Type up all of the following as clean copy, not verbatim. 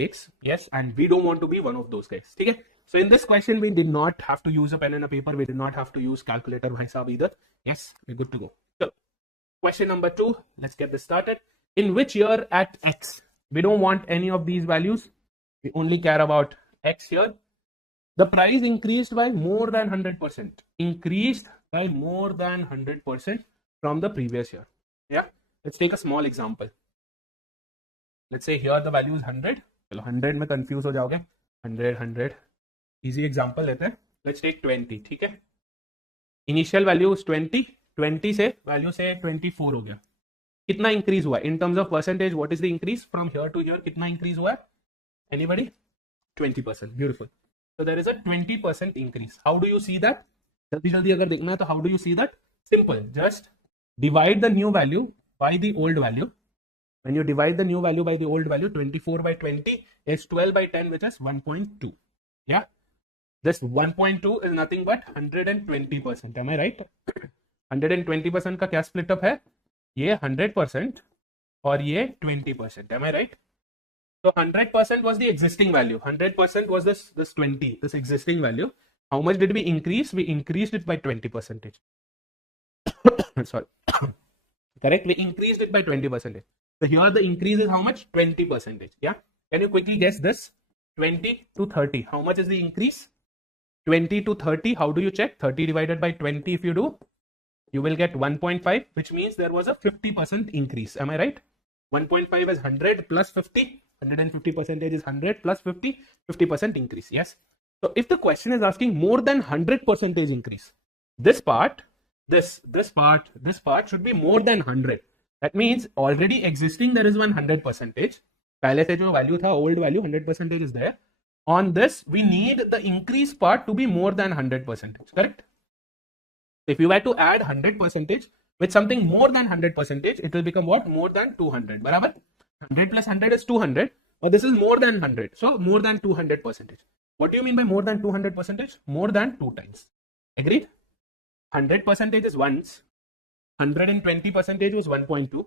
mistakes. Yes, and we don't want to be one of those guys. Okay. So in this question, we did not have to use a pen and a paper. We did not have to use calculator, bhai sahab, either. Yes, we're good to go. So question number 2. Let's get this started. In which year at X? We don't want any of these values. We only care about X here. The price increased by more than 100%. Increased by more than 100% from the previous year. Yeah. Let's take a small example. Let's say here the value is 100. चलो 100 में confuse हो जाओगे. 100. Easy example लेते हैं. Let's take 20. ठीक है. Initial value is 20. 20 से value से 24 हो गया. कितना increase हुआ? In terms of percentage, what is the increase from here to here? कितना increase हुआ? Anybody? 20%. Beautiful. So there is a 20% increase. How do you see that? जल्दी अगर देखना है तो how do you see that? Simple. Just divide the new value by the old value. When you divide the new value by the old value, 24 by 20 is 12 by 10, which is 1.2. Yeah. This 1.2 is nothing but 120%. Am I right? 120% का क्या split up है? ये 100% और ये 20%. Am I right? So 100% was the existing value. 100% was this 20, this existing value. How much did we increase? We increased it by 20%. Sorry. Correct? We increased it by 20%. So here the increase is how much? 20%. Yeah. Can you quickly guess this? 20 to 30. How much is the increase? 20 to 30. How do you check? 30 divided by 20. If you do, you will get 1.5, which means there was a 50% increase. Am I right? 1.5 is 100 plus 50. 150% is 100 plus 50. 50% increase. Yes. So if the question is asking more than 100% increase, this part should be more than 100. That means already existing there is 100%. पहले से जो value था, old value 100% is there. On this, we need the increase part to be more than 100%. Correct? If you were to add 100% with something more than 100%, it will become what? More than 200. बराबर? 100 plus 100 is 200. But this is more than 100. So more than 200%. What do you mean by more than 200%? More than 2 times. Agreed? 100% is once. 120% was 1.2. So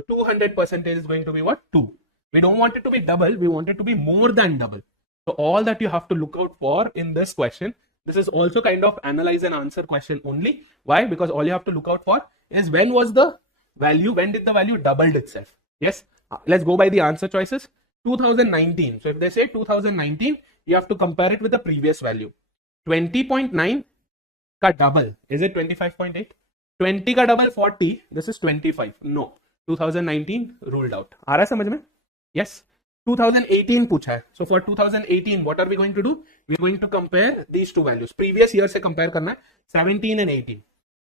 200% is going to be what? 2. We don't want it to be double. We want it to be more than double. So all that you have to look out for in this question, this is also kind of analyze and answer question only. Why? Because all you have to look out for is when did the value doubled itself? Yes. Let's go by the answer choices. 2019. So if they say 2019, you have to compare it with the previous value. 20.9 का double. Is it 25.8? 20 का double 40. This is 25. No. 2019 ruled out. आ रहा है समझ में? Yes. 2018 पूछा है. So for 2018, what are we going to do? We are going to compare these two values. Previous year से compare करना है. 17 and 18.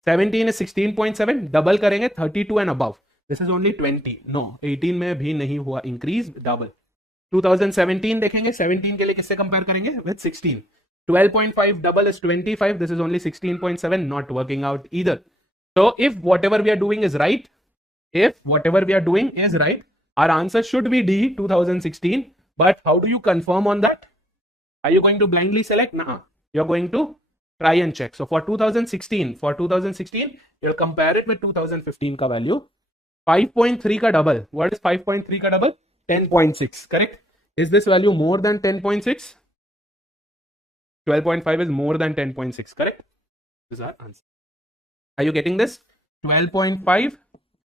17 is 16.7. Double करेंगे 32 and above. This is only 20. No. 18 में भी नहीं हुआ increase. Double. 2017 देखेंगे. 17 के लिए किससे compare करेंगे? With 16. 12.5 double is 25. This is only 16.7. Not working out either. So if whatever we are doing is right, our answer should be D, 2016. But how do you confirm on that? Are you going to blindly select? Nah. You're going to try and check. So for 2016, you'll compare it with 2015 ka value. 5.3 ka double. What is 5.3 ka double? 10.6. Correct? Is this value more than 10.6? 12.5 is more than 10.6. Correct? This is our answer. Are you getting this? 12.5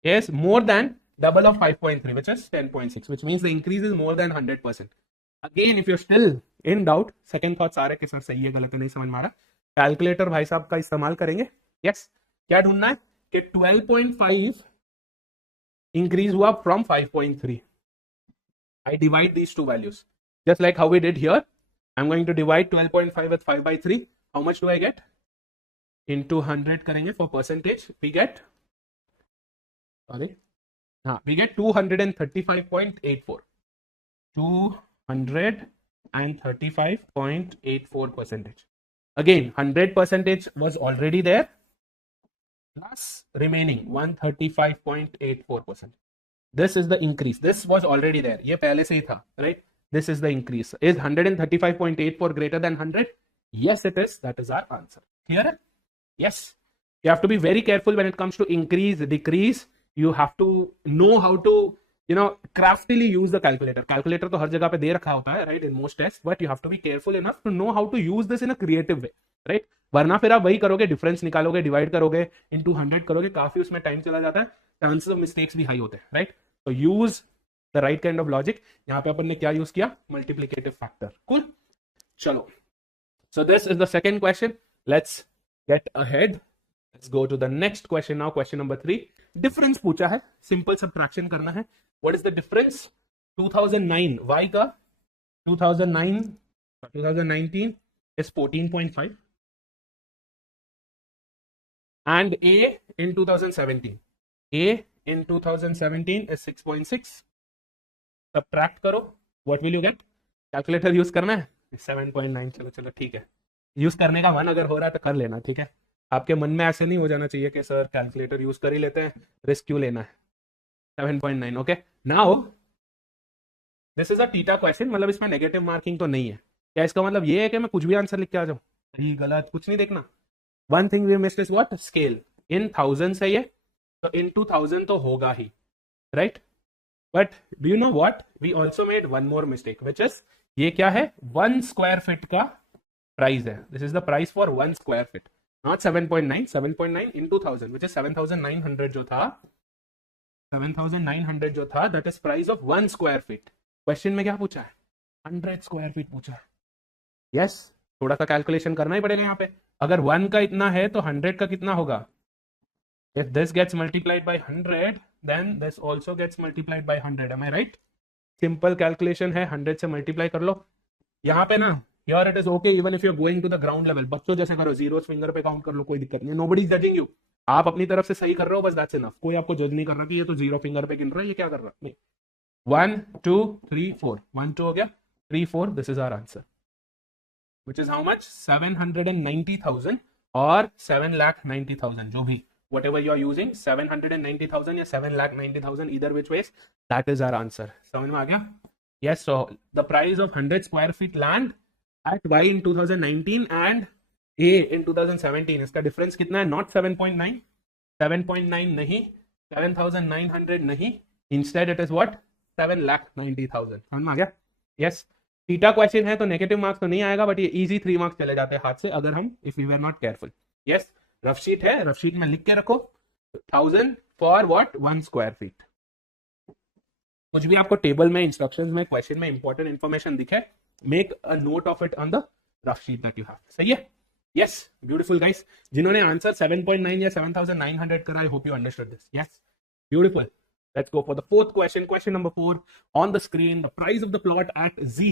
is more than double of 5.3, which is 10.6, which means the increase is more than 100%. Again, if you're still in doubt, second thoughts आ रहे कि sir सही है गलत है नहीं समझ में आ रहा, कैलकुलेटर भाई साहब का इस्तेमाल करेंगे. यस, क्या ढूंढना है कि 12.5 इंक्रीज हुआ from 5.3. I divide these two values just like how we did here. I'm going to divide 12.5 with 5 by 3. How much do I get? Into 100 करेंगे for percentage. We get 235.84. 235.84%. Again, 100% was already there. Plus remaining 135.84%. This is the increase. This was already there. ये पहले से ही था, right? This is the increase. Is 135.84 greater than 100? Yes, it is. That is our answer. Clear? Yes. You have to be very careful when it comes to increase, decrease. You have to know how to you know, craftily use the calculator. Calculator तो हर जगह पे दे रखा होता है, right, in most tests, but you have to be careful enough to know how to use this in a creative way, right? वरना फिर आप वही करोगे, डिफरेंस निकालोगे, डिवाइड करोगे, इनटू 100 करोगे, काफी उसमें टाइम चला जाता है, चांसेस ऑफ मिस्टेक्स भी हाई होते हैं, राइट? तो use the right kind of logic. यहाँ पे अपन ने क्या यूज किया? Multiplicative factor. कूल, चलो. So this is the second question. Let's get ahead. Let's go to the next question now. Question number 3. Difference पूछा है, simple subtraction करना है. What is the difference? 2009 y का 2019 is 14.5 and a in 2017. A in 2017 is 6.6. Subtract करो. What will you get? Calculator use करना है. 7.9. चलो चलो ठीक है. यूज करने का मन अगर हो रहा है तो कर लेना, ठीक है. आपके मन में ऐसे नहीं हो जाना चाहिए कि सर कैलकुलेटर यूज कर ही लेते हैं, रिस्क क्यों लेना है. 7.9. Okay, now this is a theta question, मतलब इसमें नेगेटिव मार्किंग तो नहीं है. क्या इसका मतलब ये है कि मैं कुछ भी आंसर लिख के आ जाऊं? सही गलत कुछ नहीं देखना. One thing we missed is what? Scale. In 1000 है ये, तो इन 2000 तो होगा ही, right? But do you know what, we also made one more mistake, which is ये क्या है? 1 स्क्वायर फीट का प्राइस है. This is the price for 1 square feet, not 7.9. 7.9 into 1000 which is 7900 जो था, 7900 जो था, that is price of 1 square feet. Question में क्या पूछा है? 100 स्क्वायर फीट पूछा है. यस, थोड़ा सा कैलकुलेशन करना ही पड़ेगा यहाँ पे. अगर 1 का इतना है तो 100 का कितना होगा? If this gets multiplied by 100 then this also gets multiplied by 100. am I right? Simple calculation है, 100 से मल्टीप्लाई कर लो. यहाँ पे ना, here it is okay even if you're going to the ground level. बच्चों जैसे करो, जीरो फिंगर पे काउंट कर लो, कोई दिक्कत नहीं. Nobody is judging you. आप अपनी तरफ से सही कर रहे हो, बस दैट्स इनफ. कोई आपको जज नहीं कर रहा कि ये तो जीरो फिंगर पे गिन रहा है, ये क्या कर रहा है. नहीं. 1 2 3 4, 1 2 हो गया, 3 4. This is our answer, which is how much? 790,000 और 7,90,000, जो भी whatever you are using, 790,000 या 7,90,000, either which ways, that is our answer. समझ में आ गया? Yes, so the price of 100 square feet land at Y in 2019 and A in 2017, इसका difference कितना है? नॉट 7.9, 7.9 नहीं, 7,900 नहीं, इंस्टेड इट इज व्हाट? 7,90,000. समझ में आ गया? यस. थीटा क्वेश्चन है तो नेगेटिव मार्क्स तो नहीं आएगा, बट ये इजी 3 मार्क्स चले जाते हैं हाथ से अगर हम, if we were not careful. Yes, rough sheet है, रफ शीट में लिख के रखो 1000 फॉर व्हाट? 1 square feet. कुछ भी आपको टेबल में, इंस्ट्रक्शंस में, क्वेश्चन में इंपॉर्टेंट इंफॉर्मेशन दिखे, make a note of it on the rough sheet that you have. सही है? Yes, beautiful guys. जिन्होंने आंसर 7.9 या 7,900 करा, I hope you understood this. Yes, beautiful. Let's go for the fourth question. Question number 4 on the screen. The price of the plot at Z